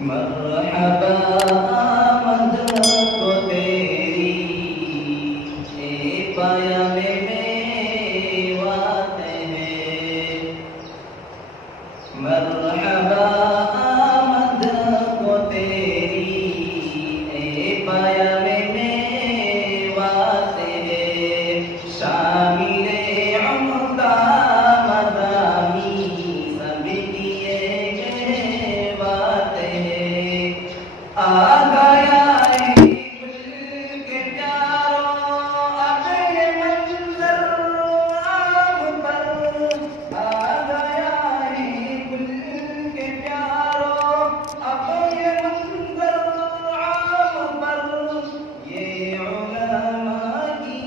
मरहबा आमद को तेरी पाया में मेवात है। मरहबा आमद को तेरी पाया में मेवात है। शामिले उम्दा मदामी सभी किए गए बात है। आ गया गुल के प्यारों अब ये मंजर आम पर। आ गया गुल के प्यारों अब ये मंजर आम पर। ये उलमा की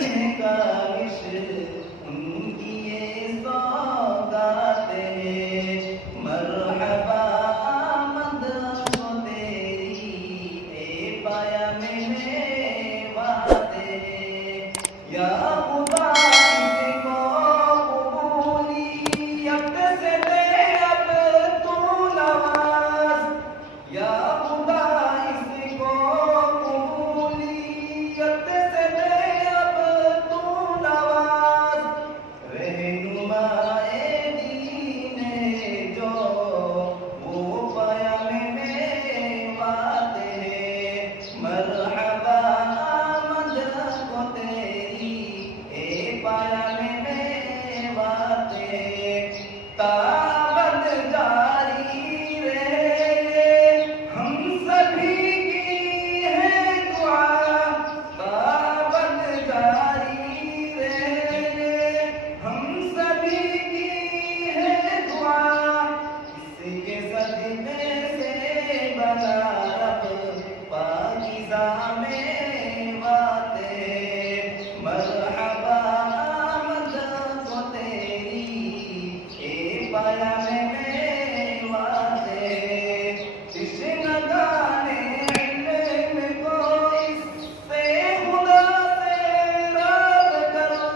है काविश उनकी ये सौगात है। मरहबा आमद को तेरी पाया में मेवात है। या खुदा इसको कबूलियत से दे अब तू नवाज। या खुदा इसको कबूलियत से दे अब तू नवाज। रहनुमाए दीन जो वो पाया में मेवात है। मरहबा आमद को तेरी पाया में मेवात है। ताबद जारी रहे हम सभी की है दुआ। ताबद जारी रहे हम सभी की है दुआ। इसके सदक़े से बना रब पाकीज़ा मेवात है। मरहबा आमद को तेरी पाया में मेवात है। तश्नगाने इल्म को इससे खुदा से राब करो।